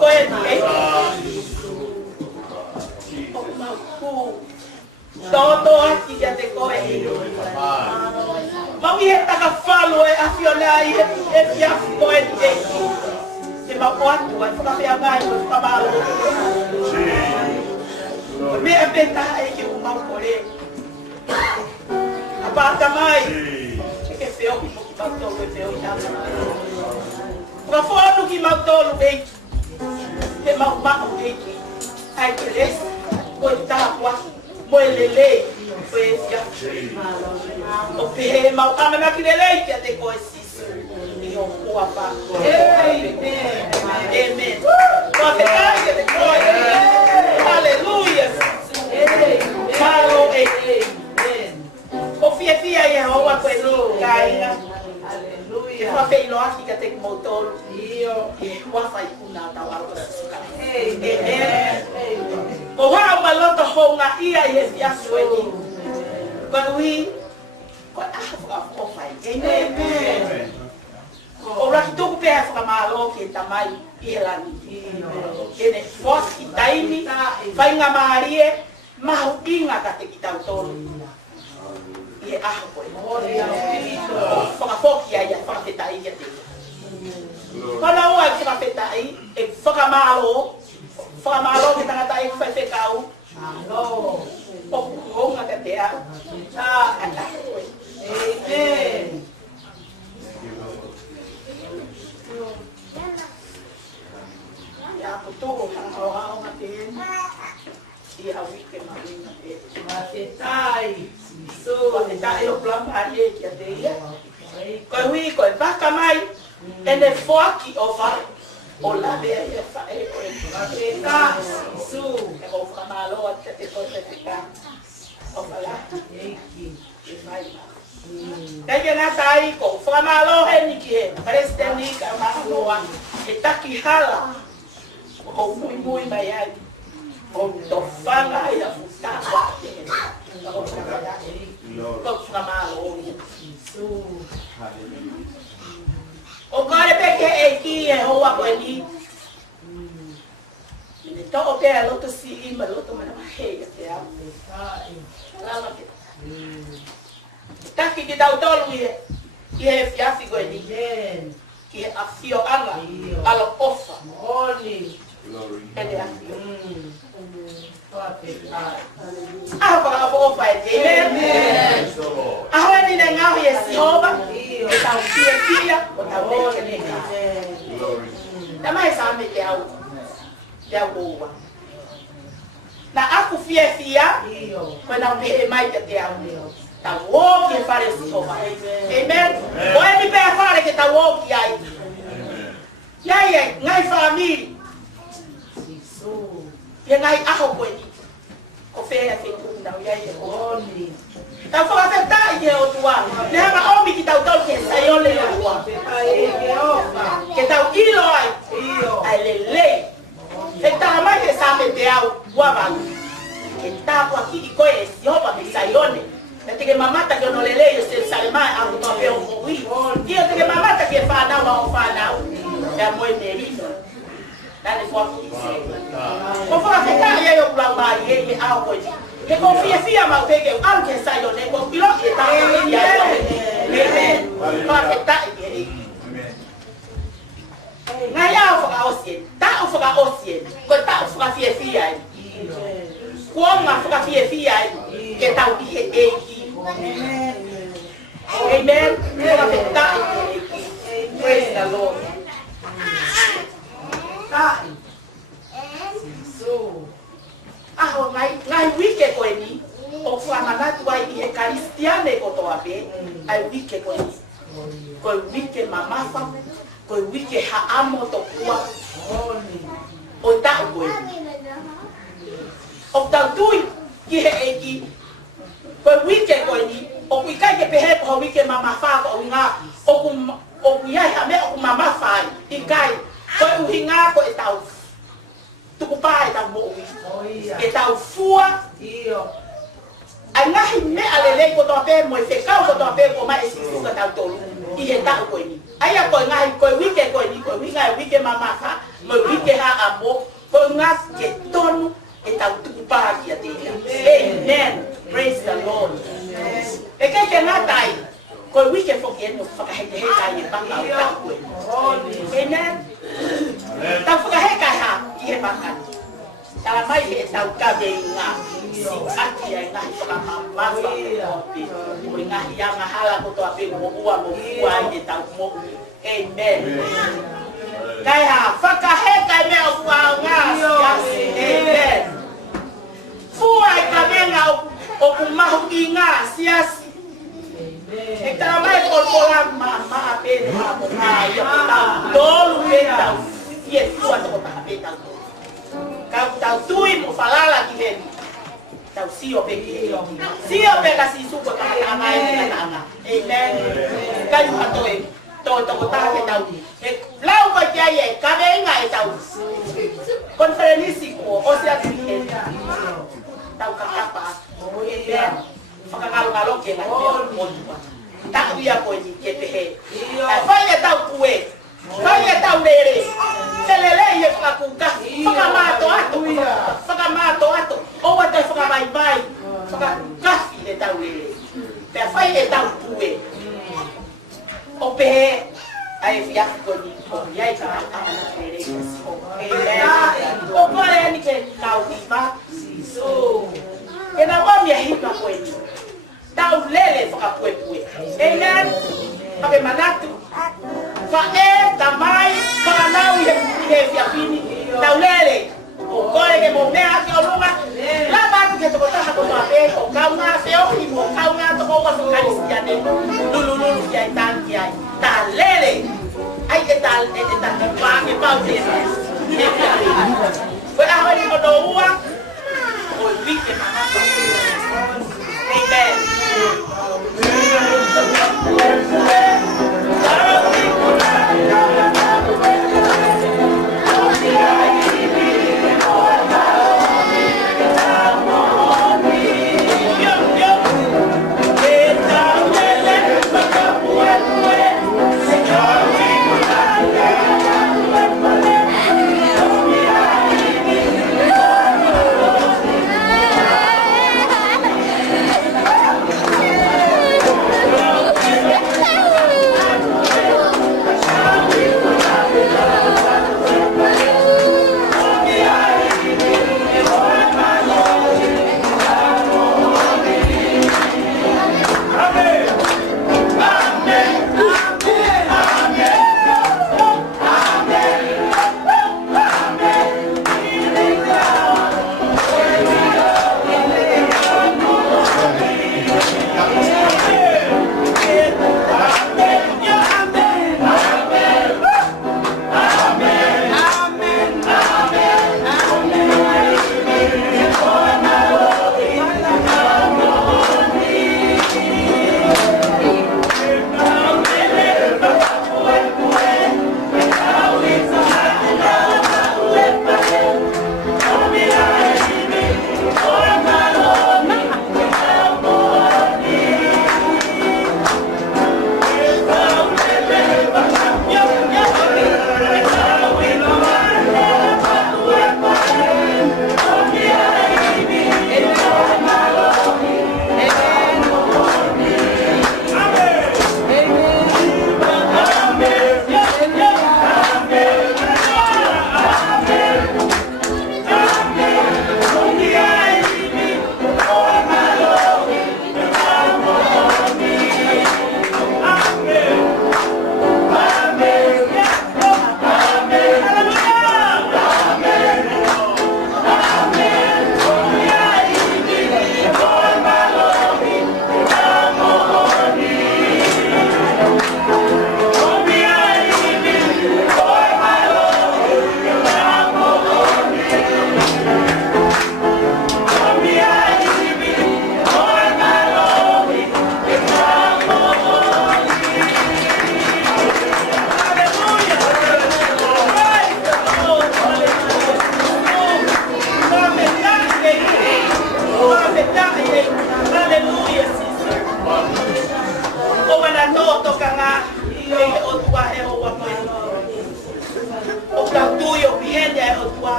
koe ni. Toto aki kia te koe. Mau I he taka whalo e awhiona I he fiafu koe ni e. Te mau atu ai whakawhea ngai o whakamalo. Mea peta e ki o mau kore. A pāta mai. E whio ki mo ki mau tolu e whio I tama. Whakawhonu ki mau tolu e ki. He mau mau e ki. Ai te lesa. Koe tāpua. Moe lele. Koe fia. O pehe mau amana ki lele kia te koe sisu. I o kua pā. Amen. Amen. Koe petai kia te koe. Hallelujah. Malo e. O fia fia I hoa koe ni kainga. E wha pei loa ki ka te kumotoro. E wha whai una tau au ka suka. O wha ma loto honga ia I he fia sue ni. Koe ui, koe aha whai. Amen. O raki tuku pēha whakamalo ki e tamai I he lani. E ne fos ki taimi, whai ngā maarie, mahu inga ka te ki tau tolu. I he aha koe. Whakapoki ai a whakawhetai ia te. Mana oa I whakawhetai, e whakamalo ki tangata e whaiwhekau. O kuhonga ka te au. Ana koe. Amen. Ia ko toho hao nga te eni. I ha wike maringa te. Whakawhetai. Whakawhetai o plamba e kia te ia. Koe hui koe waka mai. Ene whoaki o whare. O la mea ia whae koe. Whakawhetai. E o whamaloa kia te koe te ka. O whala. E mai ma. Kaya nga tai ko. Whamaloa he ni ki he. Presidente ni ka mahaloa. E taki hala. O mui mai ai. O tofanga I a futawa. O whamaloa. O kare peke e ki e hoa koe ni. Ne to o pēa loto si I ma loto mana mahea te au. Lama ke. Taki ki tau tolu I he fiafi koe ni. Ki he awhio anga. Alo ofa. Ele awhio. Aho whakawha ofa e te. Amen. Aho e ni ne ngau I e Sihova. E tau fia fia o tau neke neka. Tamai sa me te au. Te au oua. Na aku fia fia. Koe nau pehe mai te au. Tau woki e whare Sihova. Amen. O e ni pehe whare ke tau woki ai. Iai e ngai whamiri. Ia ngai aho koe ni. Ko whea te kundau iai e honi. Tau whakawhetai e o tua. Ne hama omi ki tau tau ke saiole o tua. Ke tau ilo ai. Ai lelei. E taha mai ke same te au wawalu. Ke tāpua ki I koe e Sihova me saione. E teke mamata ke ono lelei o se salemai au toa pe o mui. Ia teke mamata ke whanau a o whanau. E a moe merino. Dale foki I se. Ko whakawhetai e o pulau mai e au koe ni. Ke ko fia mau peke au ke saione. Ko pilo e tāpua I ai koe. Amen. Whakawhetai e. Ngai au whakaosien. Tau whakaosien. Ko tau whakawhia ai. Kuonga whakawhia ai. Ke tau I he eiki. Amen. Whakawhetai e eiki. Praise the Lord. Aho ngai wike koe ni. O whamanatu ai I he karistiane ko toa pe. Ai wike koe ni. Koe wike mamafa. Koe wike haamo to kua. O tau koe ni. O tau tui ki he eki. Koe wike koe ni. O wikai ke pehe ko wike mamafa ko ngā. O kuiai hame o mamafa ai. I kai. Koe uhi ngā ko e tau. Tuku pā e tau mo ui. E tau fua. Ai ngahi me alelei ko toa pe mo e whekau ko toa pe ko mai e sisu ka tau tolu. I he tau koe ni. Aya ko ngai ko wike ko ni ko wike mama ka mo wike ha amo ko ngas ke tonu e ta tu pa ki ate. Amen. Praise the Lord. E ke ngatai ko wike fo ke no fa ka he ka ye pa ka ko. Amen. Ta fa ka he ka ha ye pa ka. Ta mai he ta ka be nga si ati ya nga fa ka mama fa ko nga ya nga hala ko to ape mo bua ye ta mo. Amen. Kaya fakaheka me okuanga. Amen. Fua ikamenga okumahukinga siasi. Ektamai kolkola mama apene mama ya tolu beta. Ye fua to beta. Kau tau tui mo falala kilen. Tau sio peke. Sio peka si suko tanga ai tanga. Amen. Kayu hatoe. Tôi ta cái đầu lâu qua chơi vậy cả mấy ngày đầu conference của Ocean tàu các bạn phải ngalo cái này một tak dia ko ni ke pe phải ya tàu kuwe phải ya tàu dere selele ye ka kuka faka ma to ato o wa ta faka bai bai faka kasi le tàu dere phải ya tàu kuwe Ope ai via koni ya ika ana tere o pare ni ke tau viva so ena wa mi hi ka kweni tau lele fa kwepwe amen abe manatu fa tamai fa nau ye via fini tau lele o kore ke mo me aki olunga la ba ke to ta ko ma pe ko kaunga se o hi mo kaunga to ko wa ka ni sia ne lulu ya tan ya ta lele ai ke tal pa ke pa ke ko a ho ni ko do wa o vi ke ma ha amen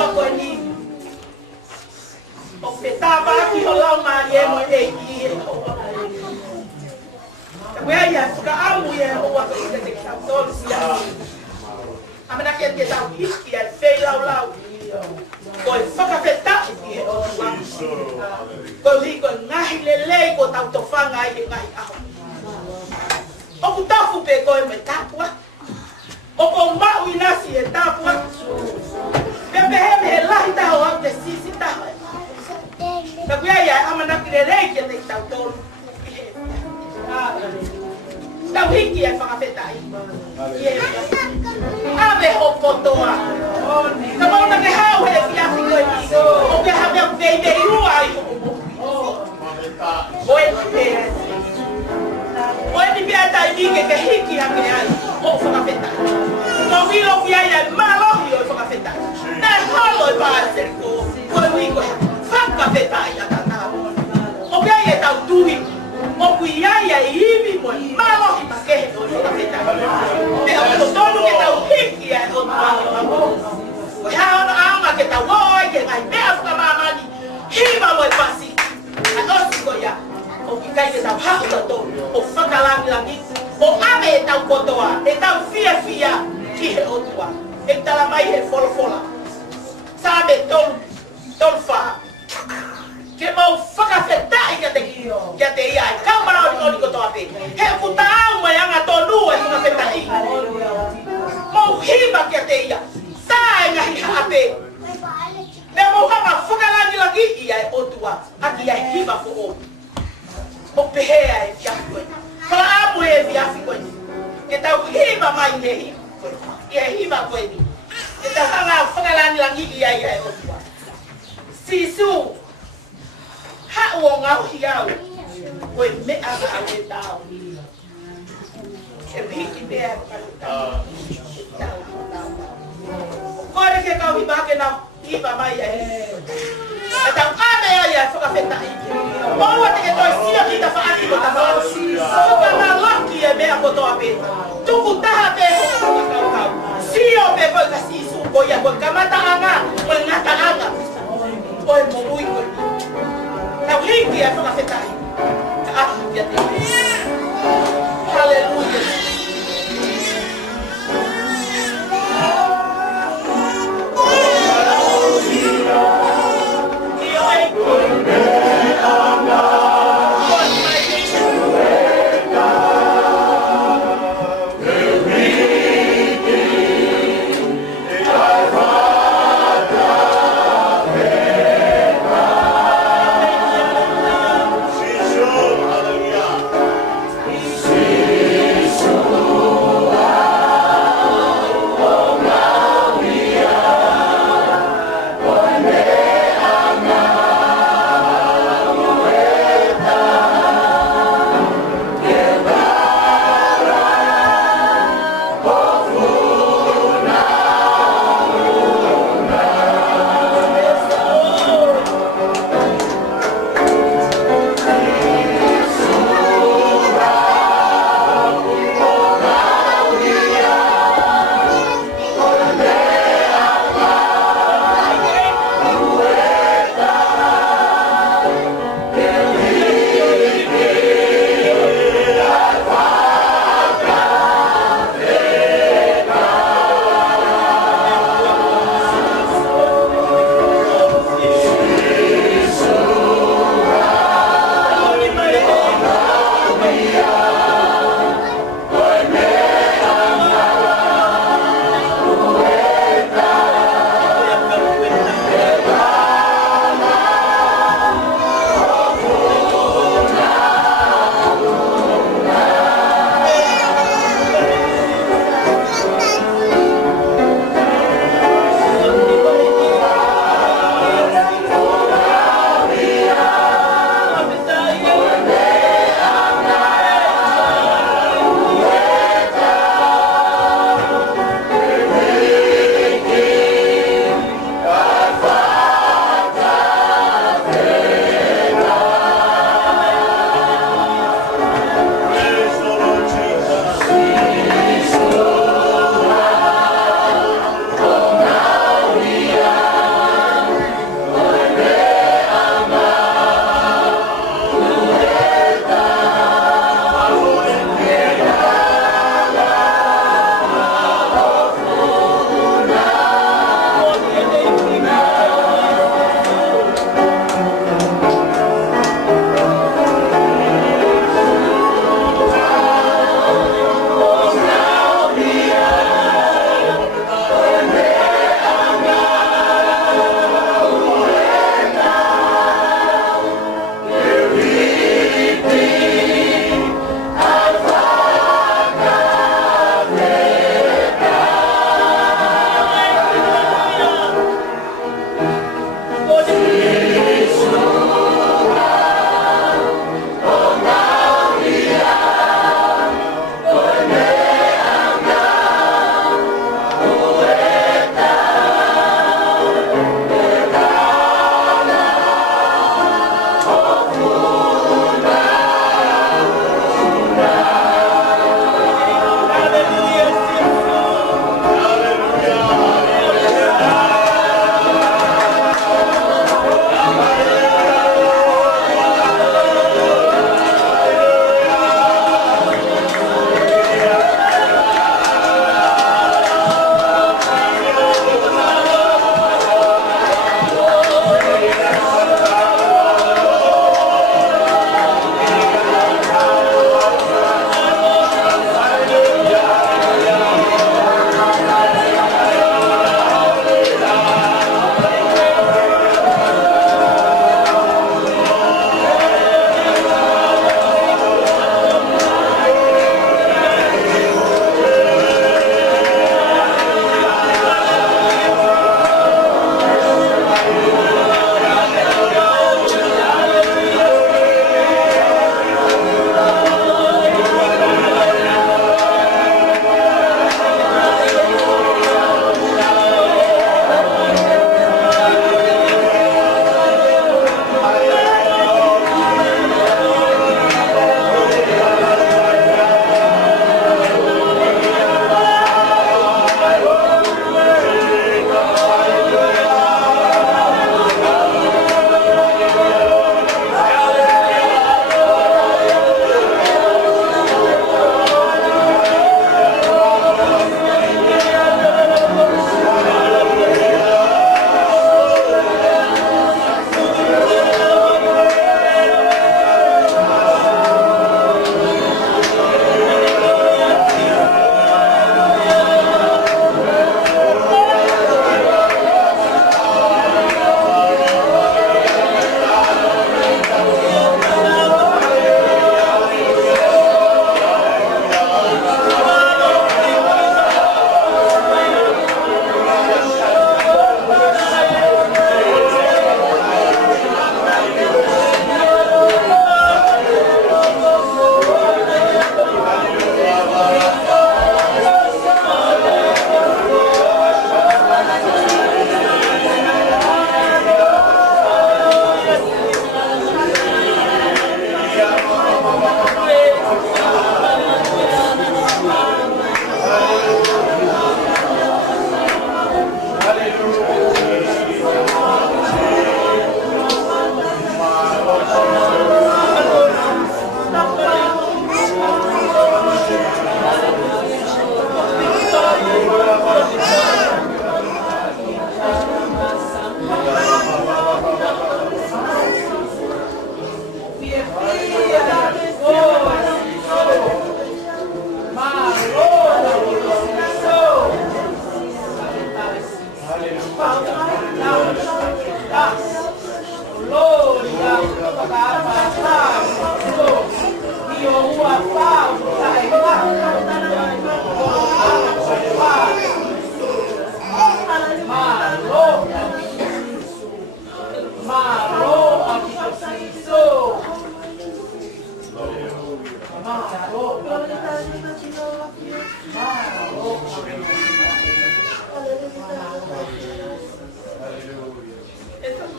o akoini. O petava ki o lau marie mo e ki o. Where you have to amu ye o wa ki te ka tol sia. Amena ke te tau hiki e fei lau. Ko whakawheta ki o wa. Ko li ko ngahi lele ko tau tofanga i ngahi aho. O ku tafu pe ko e me tapua. O ko mau inasi e tapua. Pepe he lahi taho au te sisi taho. Ka kuia ia amana ki lele ki te tau tolu. Tau hiki e whakawheta i. Ave ho kotoa. Ka mauna ke hau he fiafi koe ni. O ke hape au vei rua i ho. Oe ni pēa. Oe ni pēa tai ni ke hiki hake ai. Ho whakawheta. Ko wilo fia ia malohi o whakawheta. Nā holo e pāse ko. Koe hui koe whakawheta i a tātau. O pēa ia tau tuhi. O kui ia i iwi mo malohi pakehe o whakawheta. Te au tonu ke tau hiki ai o tuahi. Koe haona aonga ke tau oi ke ngai mea whakamamani. Hiva mo e pasi. A osi ko ia. O ki kai ke tau hau tato. O whakalangi. O ame e tau kotoa. E tau fia ki he otua. E tala mai he fola. Sabe tolu wha. Ke mau whakawhetai kia te iai. Kaumara o ni kotoa pe. He kuta au mai anga tonu e whakawhetai. Mau hiva kia te ia. Sae ngahi hape. Me mau hama whakalangi iai otua. Aki iai hiva fo o. O pehea e fiafi koe. Kala amu e fiafi koe. Ke tau hiva mai he hiva koe. Ia hiva koe ni. Ke tau hanga whakalangi iai otua. Sisu. Ha o ngau hiau. Koe mea ka au e tau. E piki mea ka tau. Kore ke kau hiva ke nau. Hiva mai e. E tau ame ai e whakawhetai. Maua te ke toi sia ki ta whaaki ko ta whao. Suka ngā laki e mea kotoa pe. Tuku taha pe ho kau. Sio pe koe ka sisu ko ia koe kamata anga. Koe ngata anga. Koe momui koe. Tau hiki e whakawhetai. Ka ahi kia te. Hallelujah. Thank you.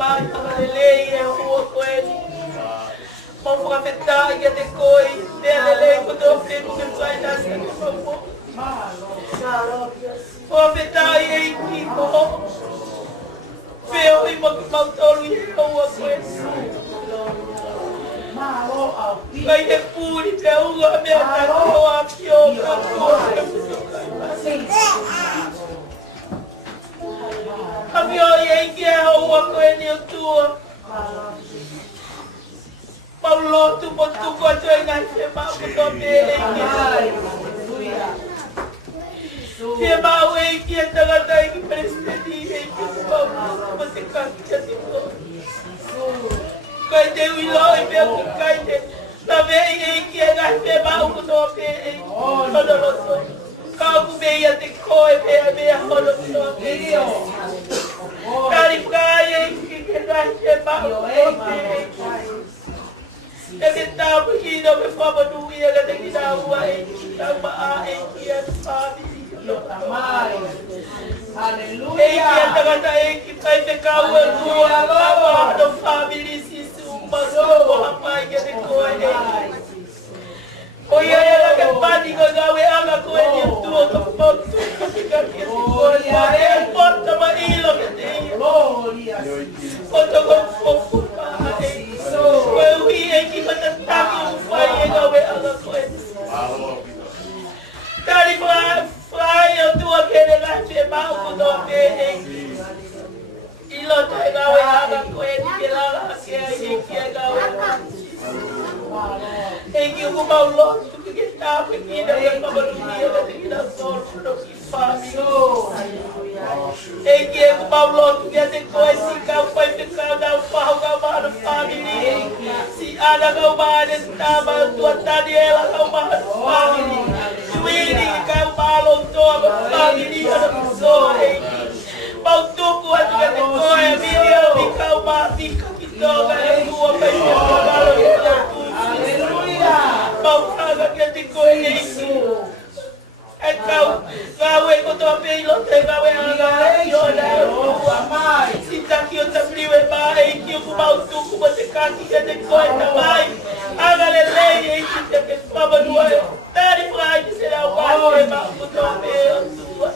mai lei é o coelho. Vou profetar e decois dele lei quando eu fico que vai dar certo por favor. Profetar e que bom. Feo e maltolo e o coelho. Vai ter puri que o meu taco aqui a minha que é o coelho tua. Paulo tu botou quatro em a chama por bem. Se mau é que é da daí que presente é que o Paulo você canta de novo. Cai de willow e meu cai de também é que é a chama por bem. Todo nosso Kau beia de coi beia holo so dio. Kari praia que gaste ba o e que tá porque não me fama do ia que tem que dar o ai tá ba que é família. Aleluia. E que tá gata e que vai pegar o tua lá do família se uma só rapaz que de coi. Oye, la que pánico gawe aga coelho tuo que foto fica aqui olha porta marilo que tem glória foto com fofo ai eu vi que bata tá que vai gawe aga coelho cari vai eu tu aquele gato mal com dobe e lo tá gawe aga coelho que lá que é gawe em que o Paulo que está aqui na minha família que está só no que faz em que o Paulo que tem coisa que foi ficando ao pau da família se ela não vai estar mas tua Daniela não vai família Willy que o Paulo toda família da pessoa Paulo com a coisa Miriam fica uma fica que toda é tua pessoa Paulo que te conheço. É kau gawe ko to pe lo te gawe aga yo da mai. Si ta ki o ta priwe ba e ki o ba tu ko te ka ki te ko ta mai. Aga le le e ki te ke pa ba no e. Tari pra ki se la wa e ba ko to pe o tu.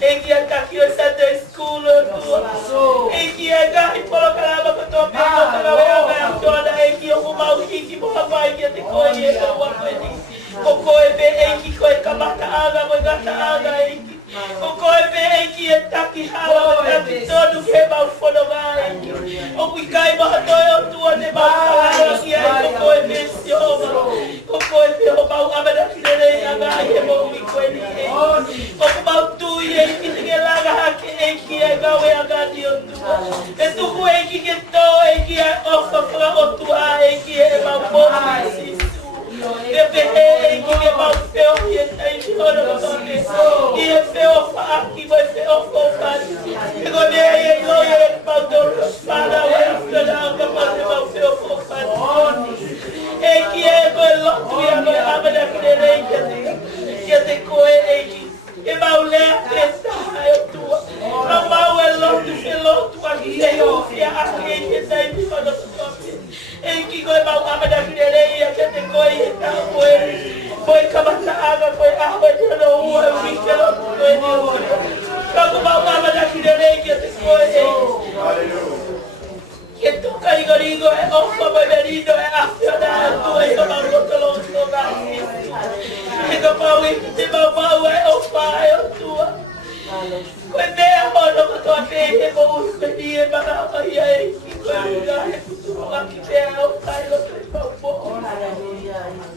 E ki a ta ki o sa de school tu. E ki a ga i polo kala ba ko to pe o ta gawe aga yo da e ki o ba o ki bo ba ki te ko ye ko wa ko ni. Koko e be e ki koe kamata aga mo gata aga e ki. Koko e be e ki e taki hawa o taki tonu ke mau whono ngā e ki. O kui kai maha toi o tua ne mau kalara ki ai koko e be si o ma. Koko e be o mau amana ki re rei aga e mo ui koe ni e. O ku mau tui e ki te ke laga hake e ki e gawe aga ni o tua. E tuku e ki ke tō e ki e ofa whanga o tua e ki e mau mōni si. E pehe que mau feo e tai ora botone e feo fa que vai feo fa e go ne e lo e mau do para o para o mau feo fa e que é go lo tu e a abra que te coe e mau le esta eu tu não mau é lo tu e lo tu aqui e o e aqui que tai para o e que go mau abra que te coe e tá foi kamata aga foi água de rua eu vi que não foi como uma daqui de que foi que tu carigorigo é ofa beberido é afiadado é como outro lugar e como o que babau é ofa é tua quando é modo que tu até vou pedir para aí aí que lugar é tudo aqui é ofa é outro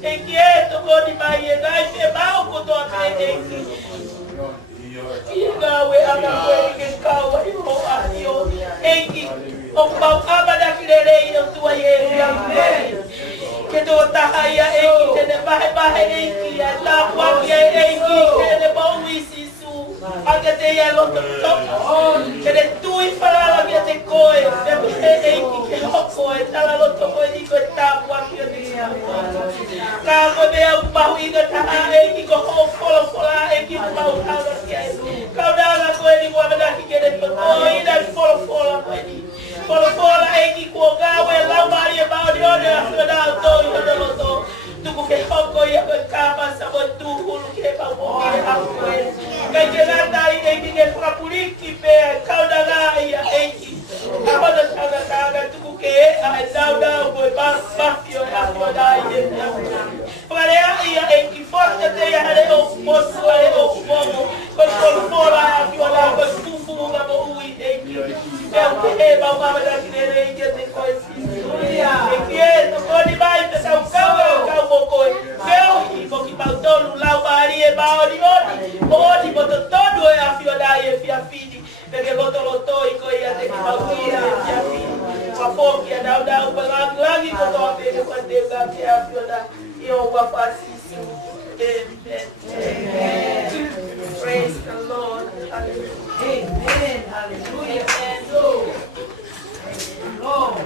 e que é tu pode mais chegar e mal com tua frente e gawe aga koe que kawa e ho ahio e que o pau aba da kirerei o tua e que tu tahaia e que te bahe e que la waki e que te bom isisu aga te ia loto que te tui falala que te koe e que hoko e tala loto koe di koe tapu waki o te ka ko be au pau i ga taha e ki ko ho fola e ki pau aga ki ai ka da ga ko e ni wa da ki ke de ko i da fola Polo pola eki kuogawe la maria baurione afioda to yodoloto. Tuku ke hoko ya kapa sabotu hulu ke pamoja afwe. Kajelanda eki ke kapuliki pe kaudana ya eki. Abada tanga tuku ke dauda boy bafio afioda ya. Para ya eki forte te ya le o moso le o momo. Polo pola afioda ko tufu ngabo ui eki. É o mama da igreja de coisas. E que no pode mais pensar o cão coi. Meu e porque faltou no lá o Maria baori odi botou todo a fio da e fia fidi. Porque botou lotou e coia de que faltia fia fidi. A pouco ia dar o balanço lá e botou a pele quando Deus a fio da e eu vou fazer isso. Amen. Praise the Lord. Amen. Hallelujah. Lord.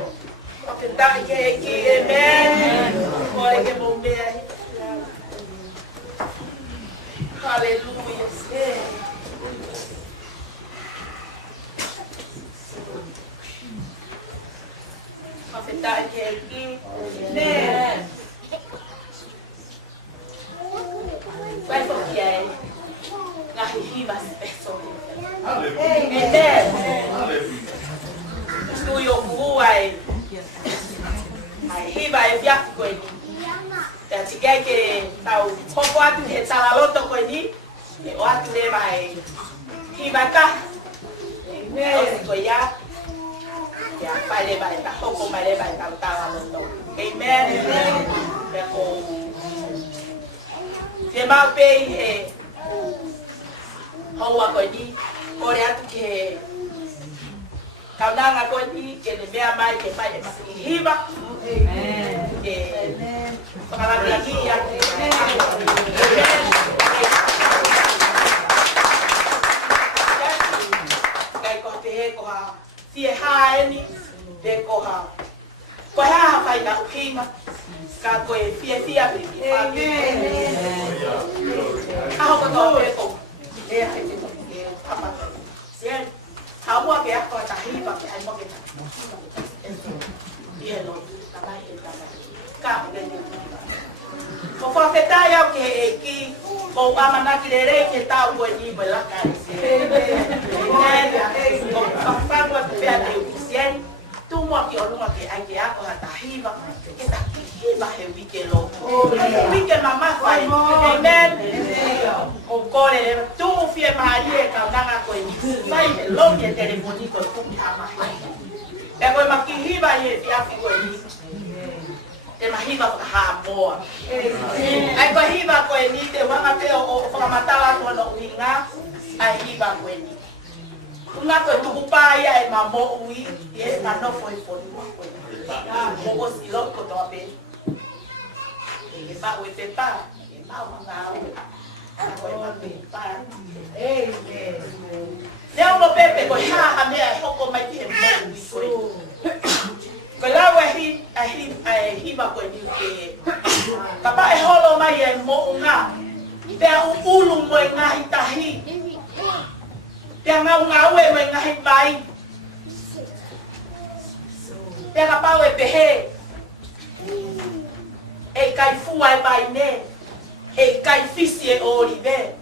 Amen. Olha que bom ver. Aleluia. Afetar aqui. Amen. Vai porque é. Na riva as pessoas. Amen. Tu yo buai. Ai riba e fiafi ko ni. Ya tigai ke tau popo atu e tala loto ko ni. E o atu le vai. Riba ka. Amen. Ko ya. Ya vai le vai ta popo vai le vai ta tala loto. Amen. Be ko. Te ma pe e. Hawa ko ni. Ore atu ke kau nanga ko ni ke le mea mai ke pai e masi hiba. Amen. Amen. Para lagi ya. Amen. Kai ko te ko ha. Si e ha ni te ko ha. Ko ha pai na hiba. Ka ko e fie fia pe. Amen. Ah ko to pe ko. E ai te ko. Apa. Sian. Hawa ke ako ta hiba ke ai mo ke. Dia lo tabai ka ke ni. Ko fa feta ya ke ki ko amana kirere ke ta wo ni bela ka. Ko fa wa pe ate usian tu mo ke onu ke ai ke ako ta hiba ke ta hiba he wi ke lo. Wi ke mama fa. Amen. O kore tu fie marie ka nanga ko ni. Sai lo ke telefonito tu ama. E koe makihiba ye te afi koe ni. Te mahiba whakahamoa. Ai koe hiba koe ni te wanga te o whakamatala tono uinga. Ai hiba koe ni. Unga koe tuku pāia e mamo ui. E manofo e whonua koe ni. Moko silo ko toa pe. E pa ue pe pa. E pa wanga au. Koe ma pe pa. Leo mo pepe koe haha mea hoko mai te mo ui koe. Koe lawa hi ma koe ni ke. Kapa e holo mai e mo unga. Pea ulu mo e ngahi tahi. Pea ngau ngau e mo e ngahi pai. Pea kapau e pehe. E kai fua e pai ne. E kai fisi e orive.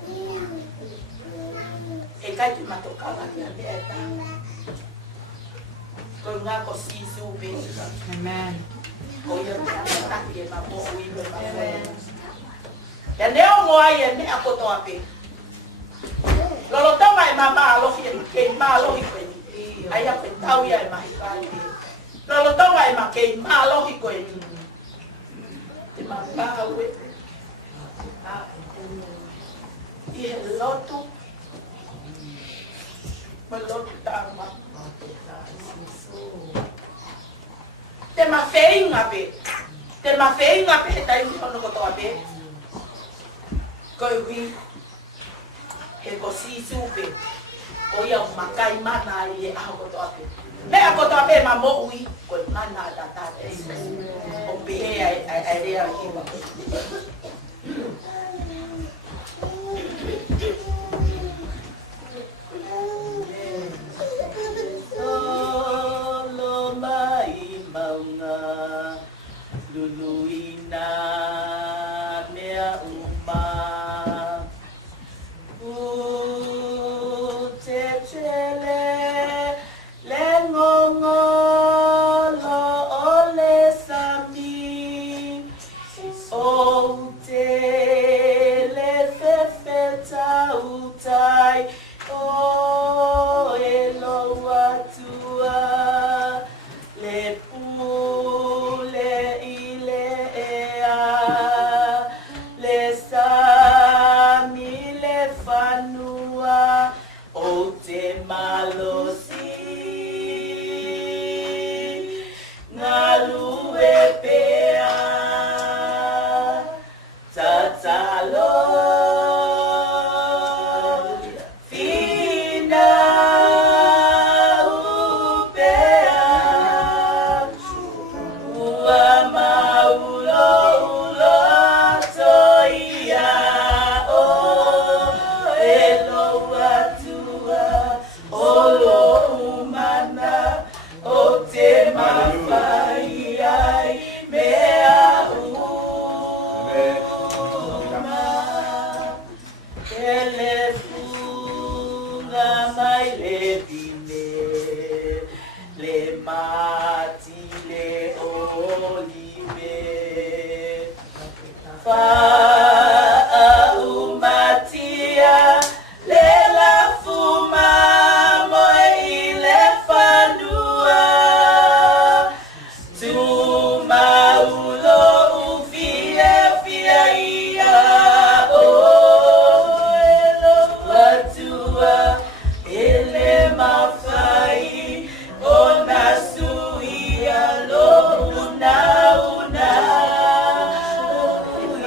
E kai tu matokala ki a mea ta. Ko ngā ko sisi upe. Amen. Ko ia taki e mapo uiwe mapo. Ya neo moa ia mea koto ape. Lolo tonga e mama alohi e ke ma alohi koe ni. Ai a pe tau ia e mahi kai. Lolo tonga e ma ke ma alohi koe ni. Te mama ue. I he lotu. Malotu tama. Te mawheinga pe. Te mawheinga pe he tai hono koto ape. Koe hui. He ko sisu pe. Ko ia makai mana i e aho koto ape. Mea koto ape ma mo ui. Koe mana tata e. O pehe ai rea hiwa. Oh matile olive fa umatia lela fuma moile fanua tuma ulo ufie fia ia o elo watua ele mafai ona suia lo una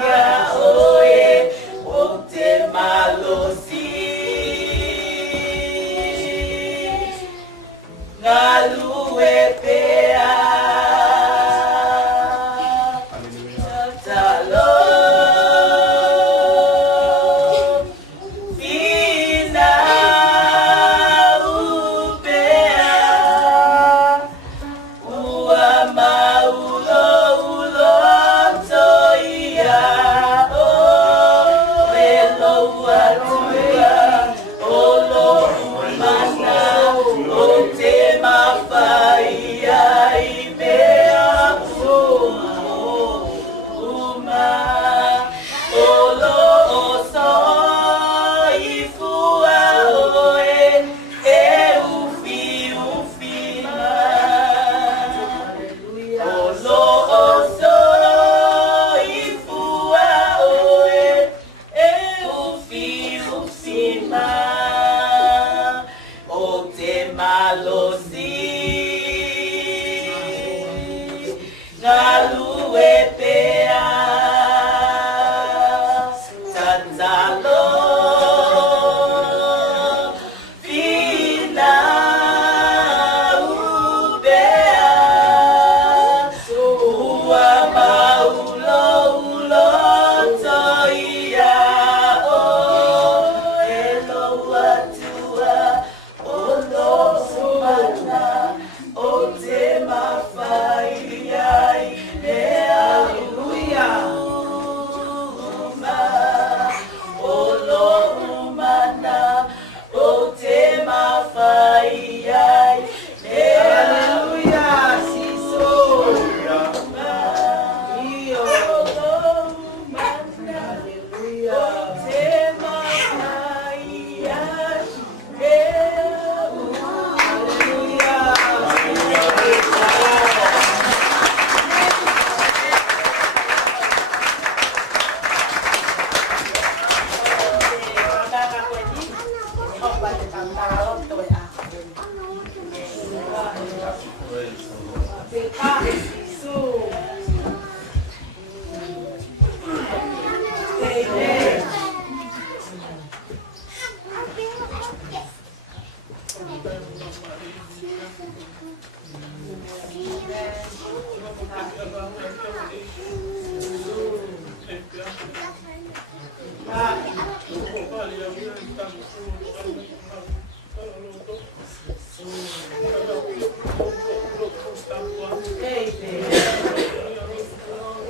ya oe o te malosi ngalue pea talo fina upea ua maulo ulo toia o elo atua olo umana o te mawhaia I mea uma olo o soi fua oe e ufi ufima olo o soi fua oe e ufi ufima o te malosi ngalue pea tatalo fina upea ua maulo ulo toia o elo atua olo sumana o te mawhai ai mea uma olo umana o te mawhai ai mea Hallelujah, siso io olo umana o te mawhai ai mea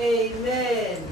Amen.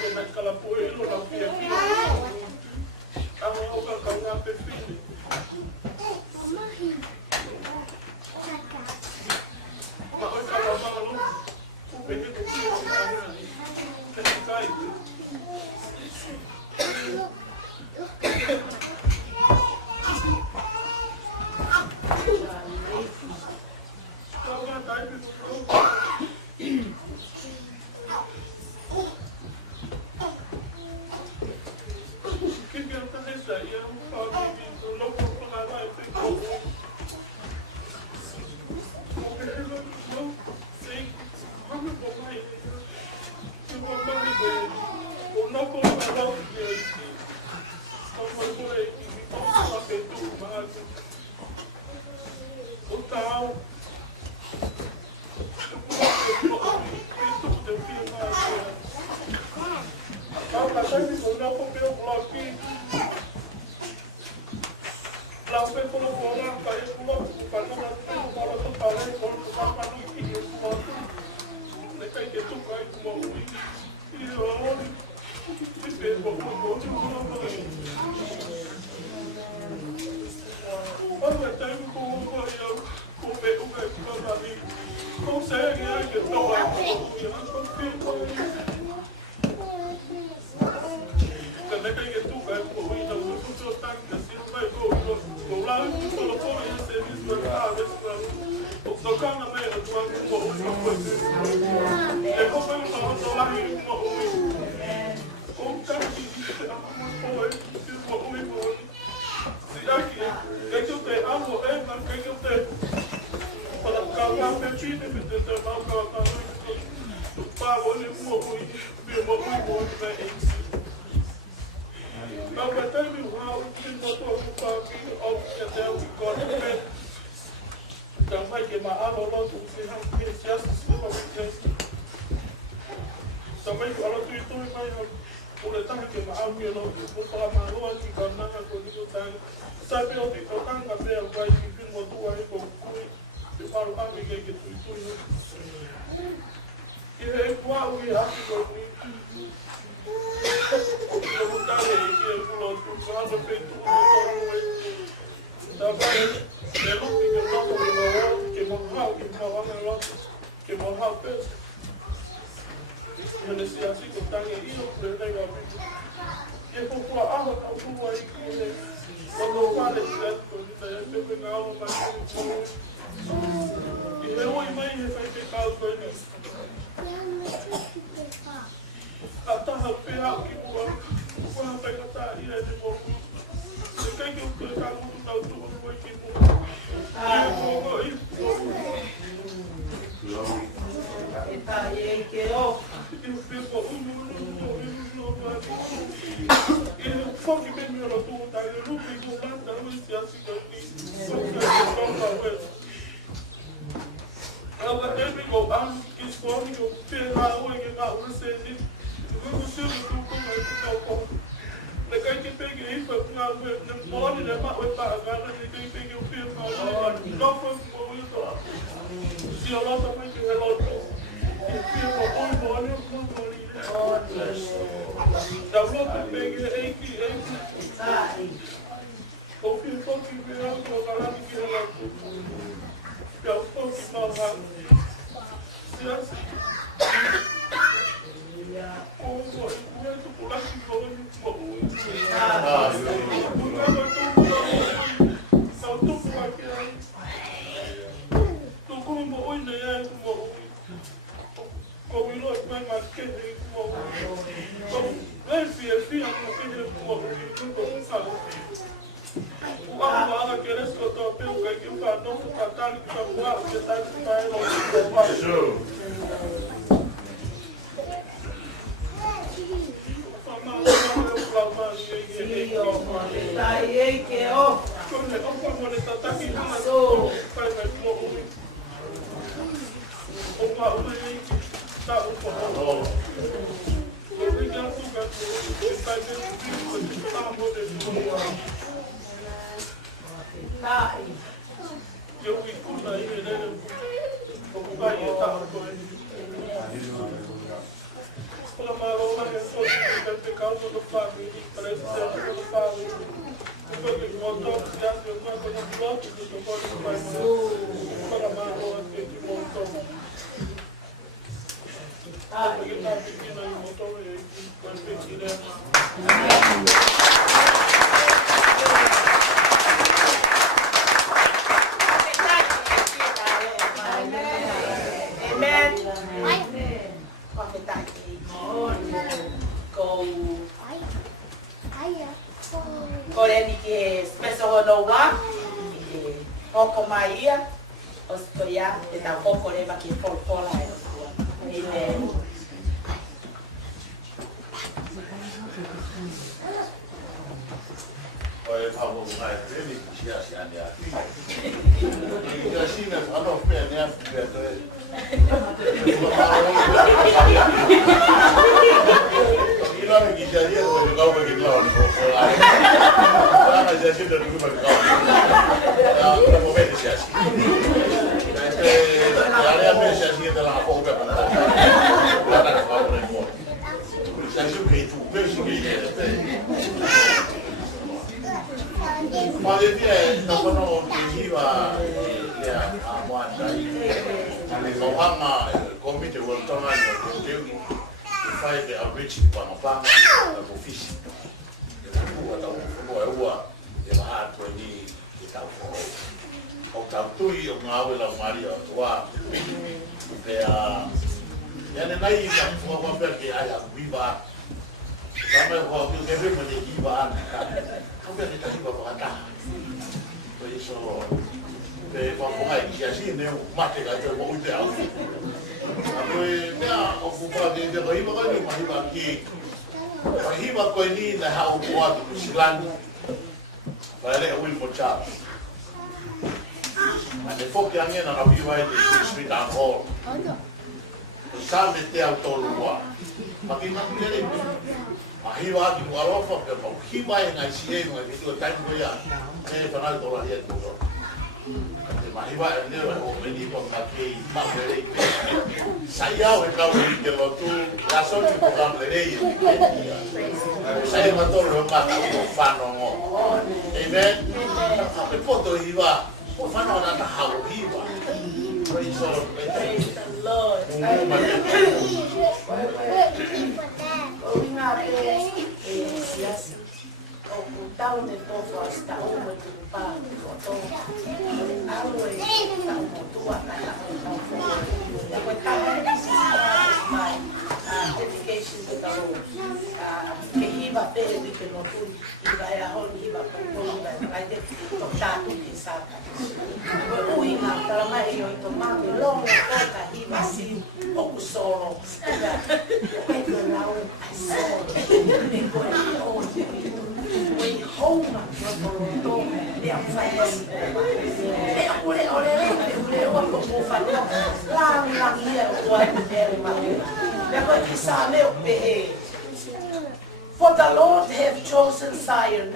que naquela poeira não via aqui. A roupa com a perfil. Mas hoje ela fala não. O período que eu tenho caído. Thank you. For the Lord have chosen Zion.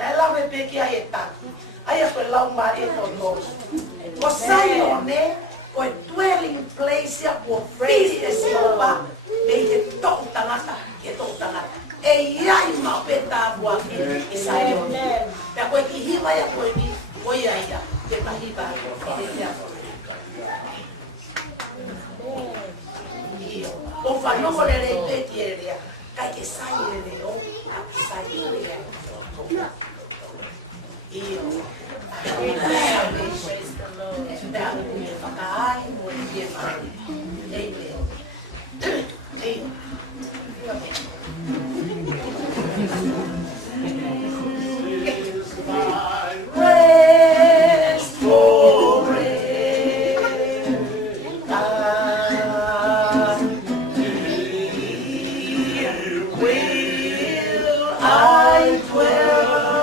Zion o dwelling place ya po praise the Jehovah. May the talk tangata, ke talk tangata. E yai ma peta bua ki Zion. Ya ko ki hiwa ya ko ni oya ya ke mahiba ya. O fa no le le petia ka ke sai le o sai le. Praise the Lord. That will be a guy who will be a man. Rest for will I dwell.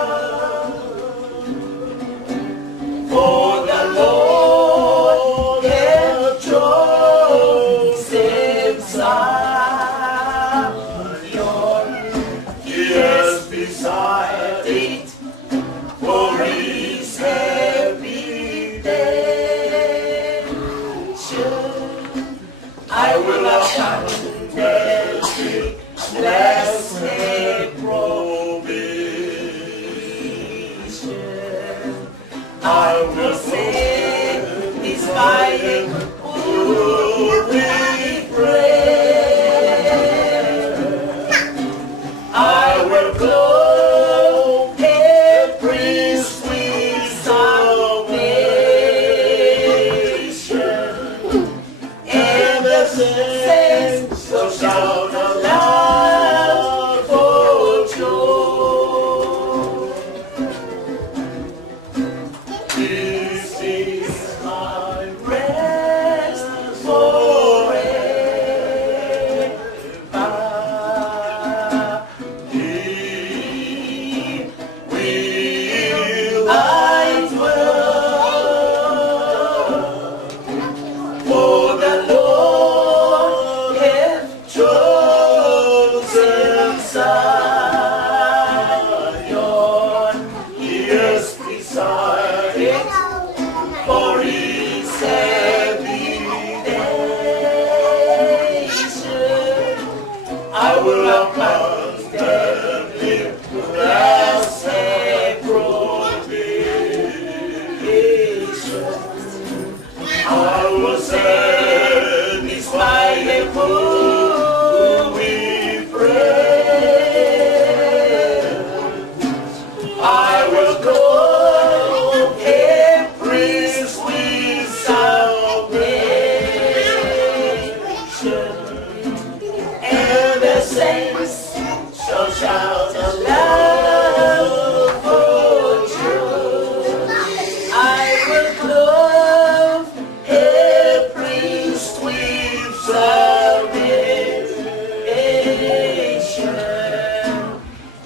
I will satisfy who we pray. I will clothe every sweet salvation, and the saints shall shout aloud for joy. This is my rest forever. Here will I dwell, for the Lord hath chosen Zion. He has decided for his habitation. I will abundantly bless and provision. I will satisfy the poor we pray. I will go every sweet salvation, and the saints shall shout aloud for joy. I will clothe every sweet salvation,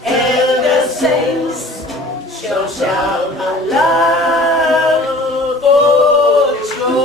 and the saints shall shout aloud for joy.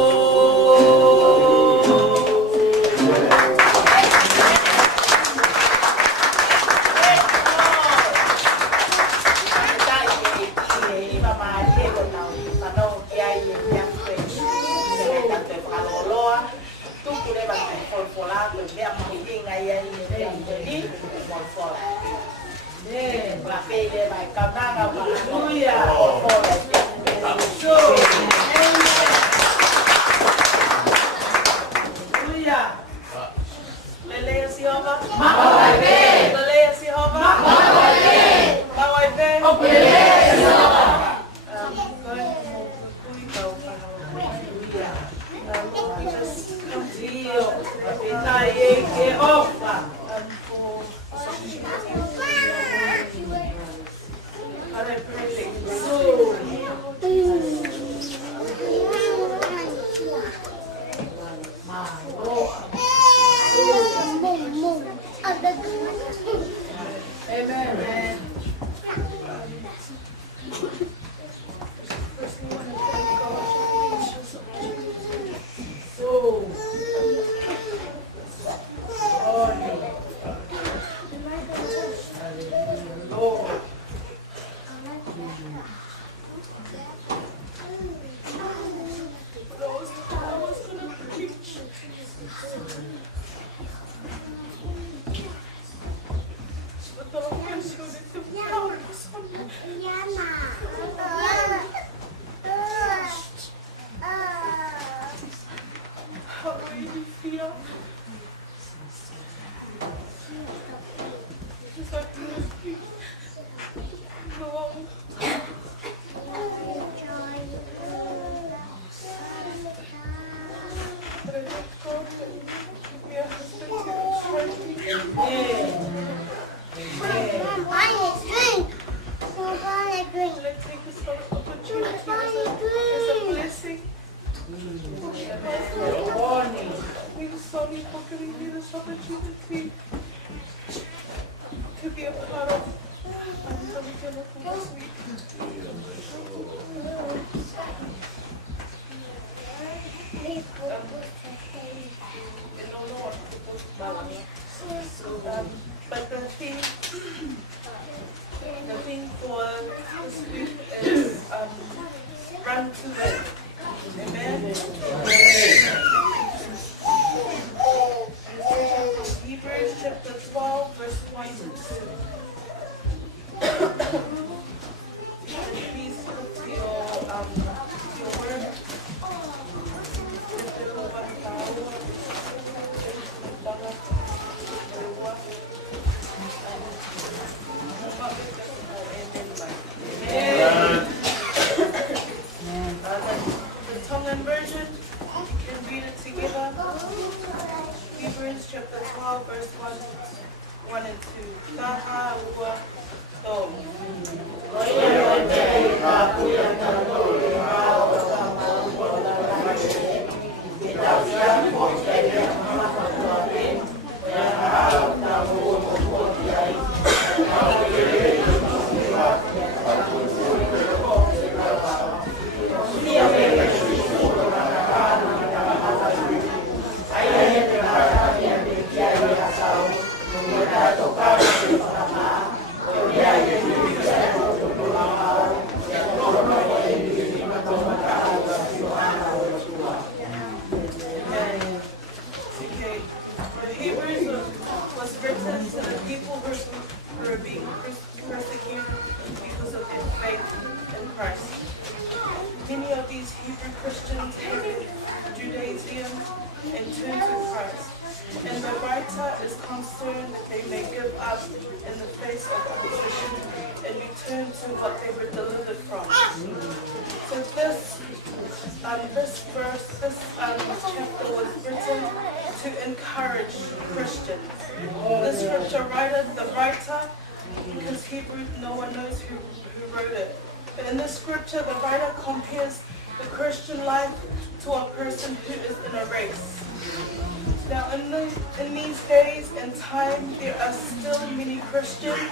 But the thing for this week is run to it. Amen. Hebrews chapter 12, verse 1 to 2. Please put your 12, verse 1 and 2. Taha ua tō. Chapter was written to encourage Christians. The scripture writer, the writer, because Hebrew, no one knows who wrote it. But in this scripture, the writer compares the Christian life to a person who is in a race. Now, in these days and time, there are still many Christians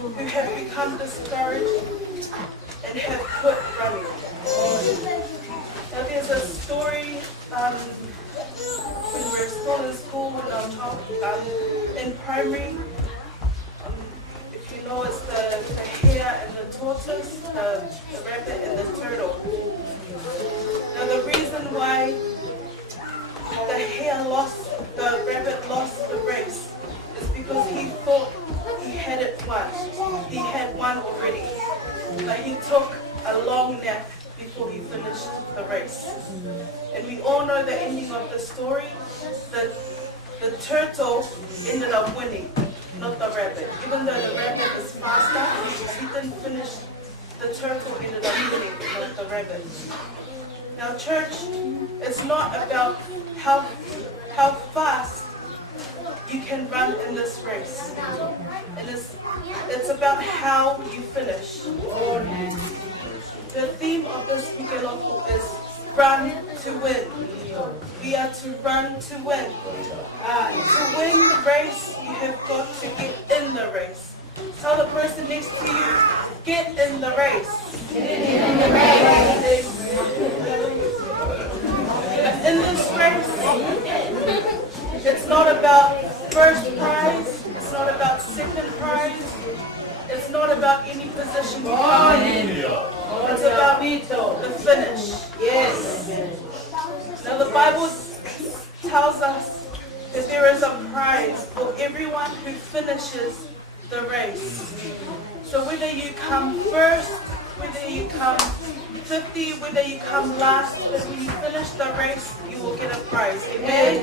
who have become discouraged and have quit running. Now, there's a story when we were still in school, when I was in primary. If you know, it's the hare and the tortoise, the rabbit and the turtle. Now, the reason why the rabbit lost the race is because he thought he had it won. He had won already. But he took a long nap before he finished the race. And we all know the ending of the story. The turtle ended up winning, not the rabbit. Even though the rabbit is faster, because he didn't finish, the turtle ended up winning, not the rabbit. Now, church, it's not about how fast you can run in this race. And it's about how you finish. The theme of this weekend is run to win. We are to run to win. To win the race, you have got to get in the race. Tell the person next to you, get in the race. Get in the race. In this race, it's not about first prize. It's not about second prize. It's not about any position you come in. It's about the finish. Yes. Now the Bible tells us that there is a prize for everyone who finishes the race. So whether you come first, whether you come 50, whether you come last, but when you finish the race, you will get a prize. Amen?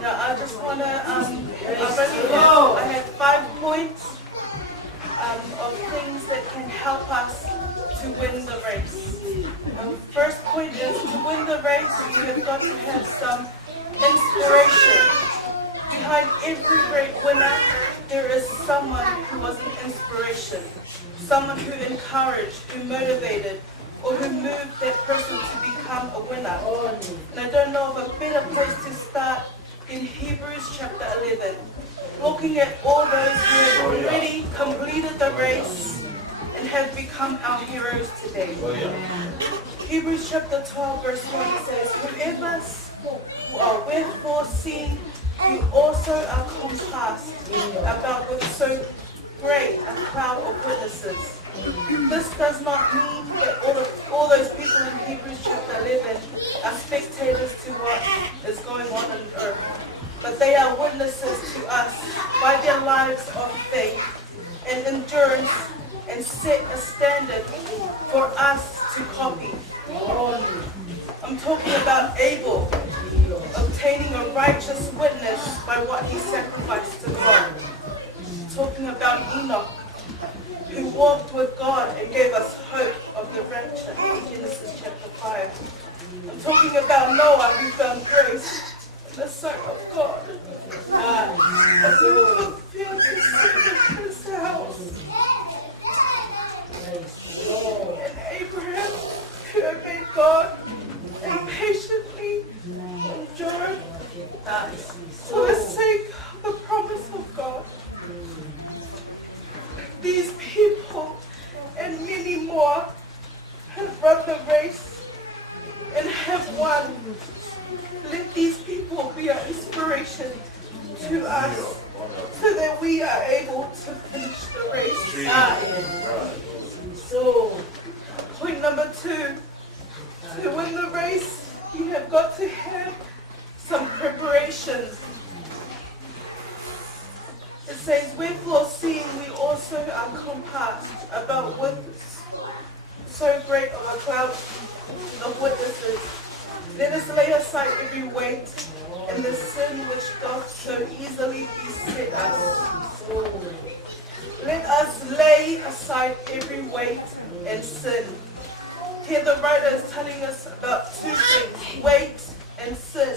Now I just want to, I have 5 points of things that can help us to win the race. First point is, to win the race, you have got to have some inspiration. Behind every great winner, there is someone who was an inspiration. Someone who encouraged, who motivated, or who moved that person to become a winner. And I don't know of a better place to start in Hebrews chapter 11, looking at all those who have already completed the race and have become our heroes today. Hebrews chapter 12 verse 1 says, wherefore seeing you also are compassed about with so great a cloud of witnesses. This does not mean that all those people in Hebrews chapter 11 are spectators to what is going on earth, but they are witnesses to us by their lives of faith and endurance, and set a standard for us to copy. I'm talking about Abel obtaining a righteous witness by what he sacrificed to God. I'm talking about Enoch, who walked with God and gave us hope of the rapture in Genesis chapter 5. I'm talking about Noah, who found grace in the sight of God. As we fulfill the sin in his house. And Abraham, who obeyed God and patiently endured for the sake of the promise of God. These people and many more have run the race and have won. Let these people be an inspiration to us so that we are able to finish the race. So, point number 2, to win the race, you have got to have some preparations. It says, wherefore seeing we also are compassed about with so great of a cloud of witnesses, let us lay aside every weight and the sin which doth so easily beset us. Let us lay aside every weight and sin. Here the writer is telling us about 2 things, weight and sin.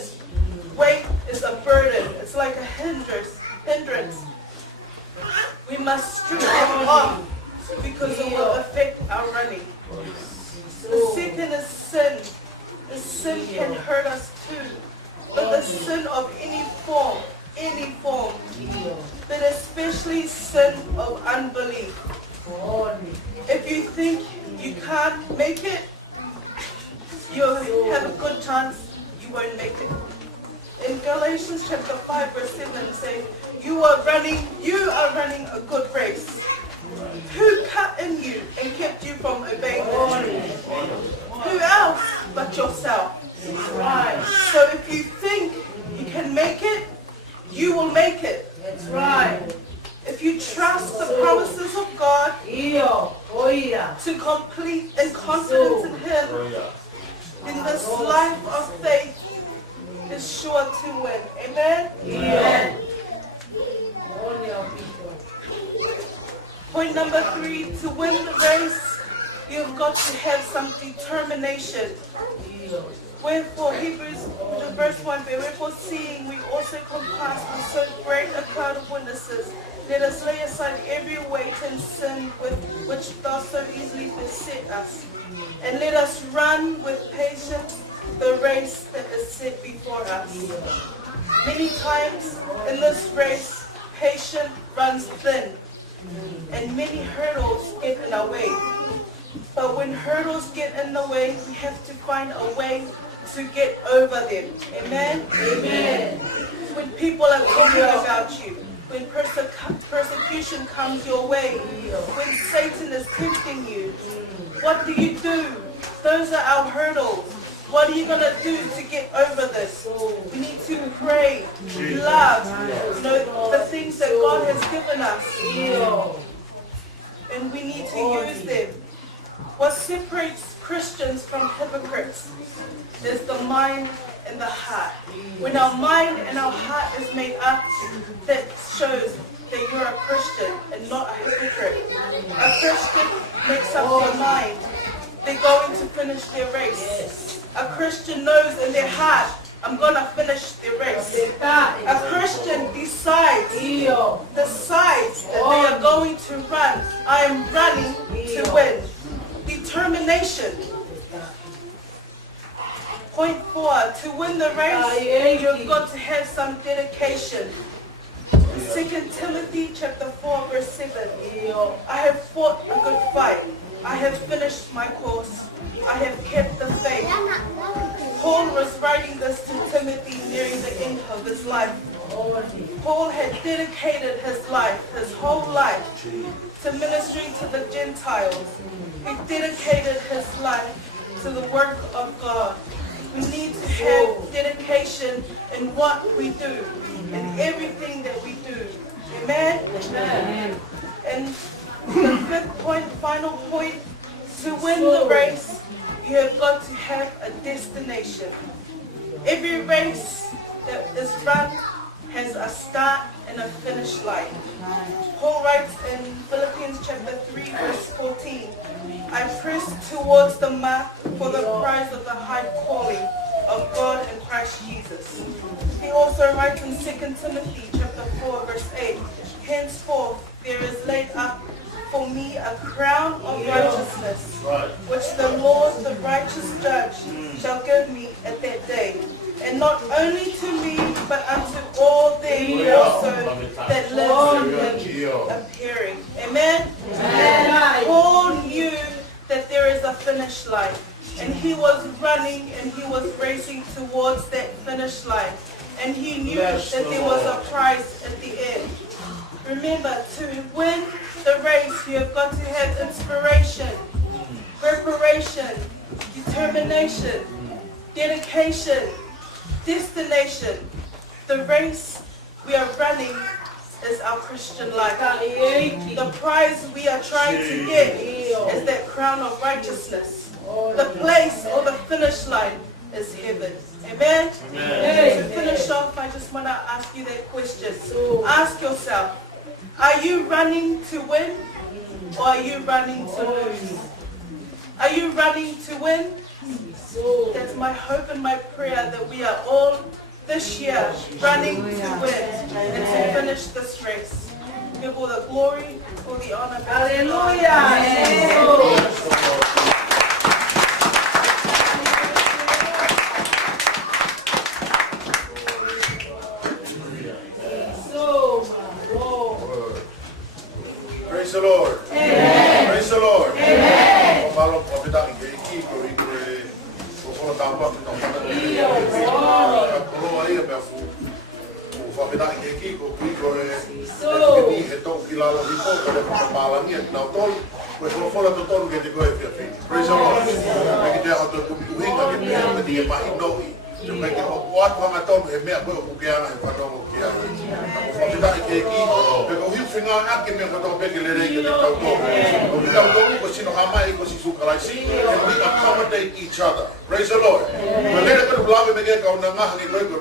Weight is a burden. It's like a hindrance. We must strip it off because it will affect our running. The second is sin. The sin can hurt us too. But the sin of any form, but especially sin of unbelief. If you think you can't make it, you have a good chance you won't make it. In Galatians chapter 5 verse 7 says, you are running a good race. Who cut in you and kept you from obeying the truth? Who else but yourself? Right. So if you think you can make it, you will make it. That's right. If you trust the promises of God to complete and confidence in Him, then this life of faith is sure to win. Amen? Amen. Point number 3, to win the race, you've got to have some determination. Wherefore, Hebrews, verse 1, wherefore seeing we also compass with so great a cloud of witnesses, let us lay aside every weight and sin which does so easily beset us, and let us run with patience the race that is set before us. Many times in this race, patience runs thin, and many hurdles get in our way. But when hurdles get in the way, we have to find a way to get over them. Amen? Amen. When people are talking about you, when persecution comes your way, when Satan is tempting you, what do? Those are our hurdles. What are you going to do to get over this? We need to pray, love, know the things that God has given us. And we need to use them. What separates Christians from hypocrites is the mind and the heart. When our mind and our heart is made up, that shows that you're a Christian and not a hypocrite. A Christian makes up their mind. They're going to finish their race. A Christian knows in their heart, I'm going to finish the race. A Christian decides that they are going to run. I am running to win. Determination. Point 4, to win the race, you've got to have some dedication. 2 Timothy chapter 4 verse 7. I have fought a good fight. I have finished my course. I have kept the faith. Paul was writing this to Timothy nearing the end of his life. Paul had dedicated his life, his whole life, to ministering to the Gentiles. He dedicated his life to the work of God. We need to have dedication in what we do, in everything that we do. Amen? Amen. And the 5th point, final point, to win the race, you have got to have a destination. Every race that is run has a start and a finish line. Paul writes in Philippians chapter 3 verse 14, I press towards the mark for the prize of the high calling of God in Christ Jesus. He also writes in 2 Timothy chapter 4 verse 8, henceforth there is laid up for me a crown of righteousness, which the Lord, the righteous judge, shall give me at that day. And not only to me, but unto all them also that live in him appearing. Amen? Amen. Paul knew that there is a finish line. And he was running and he was racing towards that finish line. And he knew that there was a prize at the end. Remember, to win the race, you have got to have inspiration, preparation, determination, dedication, destination. The race we are running is our Christian life. The prize we are trying to get is that crown of righteousness. The place or the finish line is heaven. Amen? Amen. To finish off, I just want to ask you that question. Ask yourself, are you running to win or are you running to lose? Are you running to win? That's my hope and my prayer that we are all this year running to win and to finish this race. Give all the glory, all the honor. Hallelujah. Praise the Lord. Amen. Praise the Lord. Amen. Accommodate each other. Praise the Lord.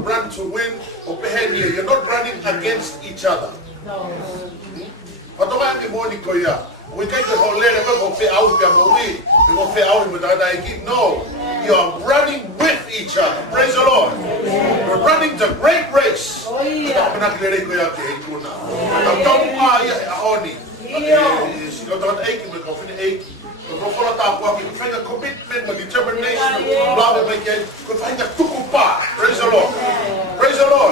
Run to win. You're not running against each other. We can't go no, you are running with each other. Praise the Lord. We're running the great race. Commitment, determination, praise the Lord. Praise the Lord.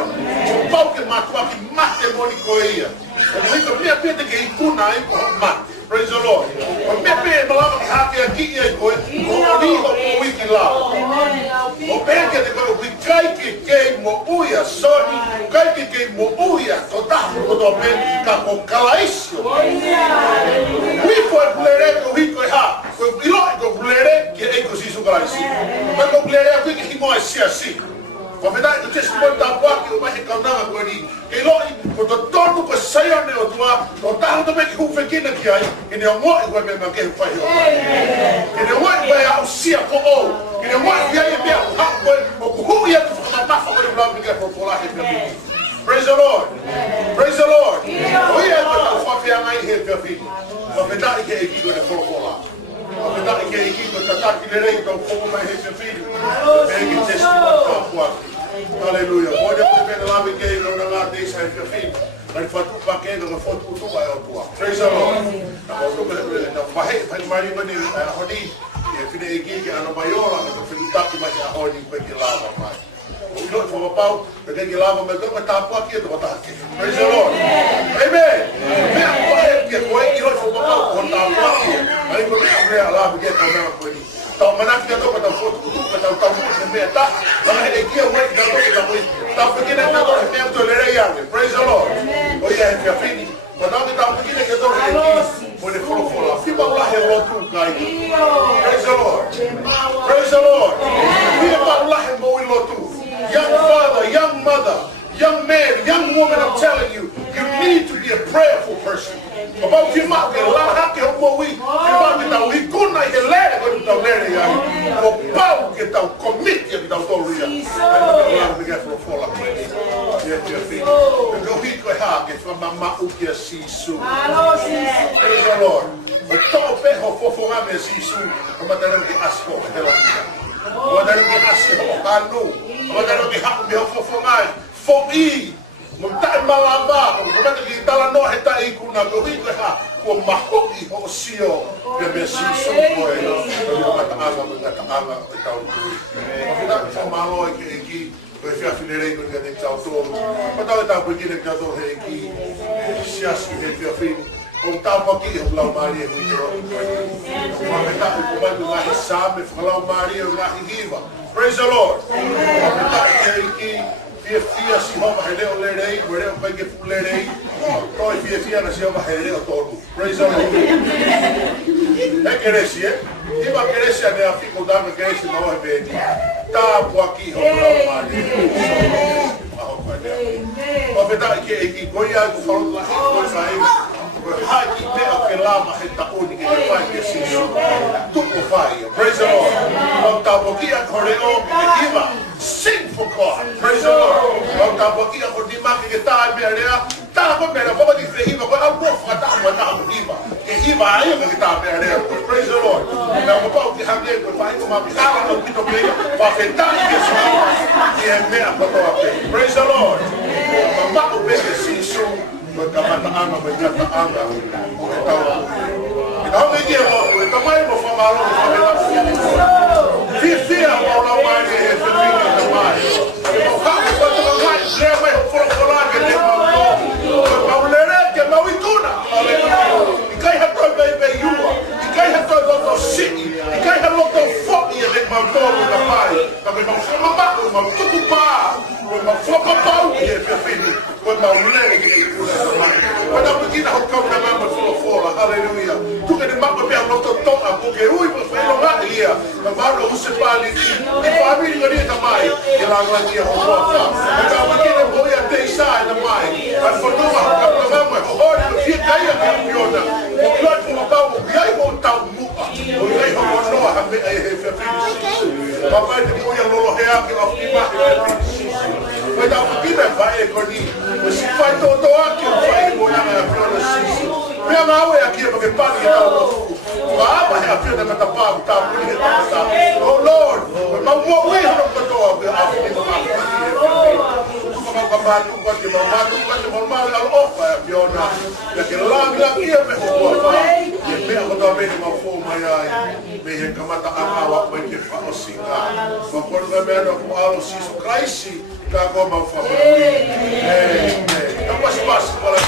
Praise the Lord. Verdade, eu te exponho da boa que eu vou reclamar agora. E logo, quando todo mundo sai ao meu tua, o tal também que eu fiquei aqui aí, e não morre vai me manter o pai. E não morre vai ao cia com o, e não morre vai me o ia fazer uma favor de lá me quer por lá repetindo. Praise the Lord. Praise the Lord. O ia para fazer mais repetindo. A verdade que é aqui quando for lá. A verdade que é aqui quando está aqui direito, o fogo vai repetindo. Pega testemunho. Aleluia. Pode ver lá me quer não lá deixa repetindo. Mas faz tudo para quem não for tudo vai ao tua. Praise the Lord. Não vai mais mani a rodi. E fine aqui que a no maior, não fica tá que mais a rodi para que lá vai. O não for pau, porque que lá vai mas tá aqui, tá aqui. Praise the Lord. Amen. Que foi que não for pau, tá aqui. Aí quando eu lá me quer também com ele. Então, mas não fica para dar foto, para dar muito bem, tá? Mas aqui eu vou dar muito, tá pequeno que eu tenho tolerância. Praise the Lord. Olha, minha filha, quando eu tá pequeno que eu tô aqui, pode falar, fica lá reloto cai. Praise the Lord. Praise the Lord. Fica lá reloto. Young father, young mother, young man, young woman, I'm telling you, you need to be a prayerful person. About your mouth, a lot of people we could not let it go to the lady. Or power get out, commit you without all real. And we get for a fall up. Yes, your feet. And go he could have it from Mama Ukia Sisu. Praise the Lord. But top of for Mama Sisu, I'm going to ask for help. Wala nang kasi ho kanu. Wala nang hapo mi ho fofongai. Fo'i. Muntain malaba. Kung kumata kita la no heta iku na gohi ko ha. Ko mahoki ho sio. Ke me siso ko e no. Ko mataanga tau. Kita sa malo iki ko fia finere ko ke tau to. Pata ta ko ki ne ka to he ki. Sias ki he fia fin. Kung tapa ki ho lau mari e ko. Ko meta ko ba ko la sabe lau mari e la hiva. Praise the Lord. Fia si homa hele o lerei, were o pai ke fu lerei. Toi fia na si homa hele o tolu. Praise the Lord. E keresi e. Iba keresi ane a fiko dame keresi na ohe beti. Ta puaki ho lau mari. O peta ki goia ku wharonga la hei sai. Hai ki pea ke lama he tauni ke whai ke siso. Tuko whai. Praise the Lord. O ta puaki a koreo ke hiva. Sing for God. Praise the Lord. Kalau tak bagi aku di mak kita ambil dia, tak apa benda. Kau bagi sehiba, kau aku kata aku nak hiba. Hiba ayo kita ambil dia. Praise the Lord. Kalau kau pergi ambil, kau pergi kau ambil salah kau kita beli, kau fentar dia semua. Dia ambil apa kau ambil. Praise the Lord. Mama kau bagi sisu, kau kata anga, kau kata anga. Kau tahu. Kau bagi apa? Kau main mau famalo, kau Fia mau nak main dia, fia nak main. Kalau kau main, dia main for que te mau lere que mau ituna. Ikai hato bebe yua, ikai hato loto siki, ikai hato foki ele mau tolo na pai. Tapi mau fama baku, mau tuku pa, mau foka pau que fia fini, mau lere que ituna na mai. Quando a pequena ho kau na mama fola, haleluia. Tu que de mapa pe loto toa, porque ui por fe no ga ia. Na maro use pali, e família ni na mai, e la la dia ho rofa. Quando a pequena boia te sai na mai. Ai for no ma ka na mama, o o fia kai a campeona. O kloi por pau, e ai mo tau mupa. O ai ho no ha me ai he fe fini. Papai te boia lolo he aki of ki ma he fini. Quando a pequena vai e coni, o si fai todo aqui, o fai boia na campeona sisi. Minha mãe é aqui porque pai que tá o aba é a filha da tapa tá bonita tá oh Lord mas o oi não tô a filha do pai tu pode mamar a ofa é piona porque lá aqui é melhor e bem quando a vez uma forma aí bem que mata a água para que fala assim mas quando é melhor com a luz isso cresce tá como a forma então mas passa para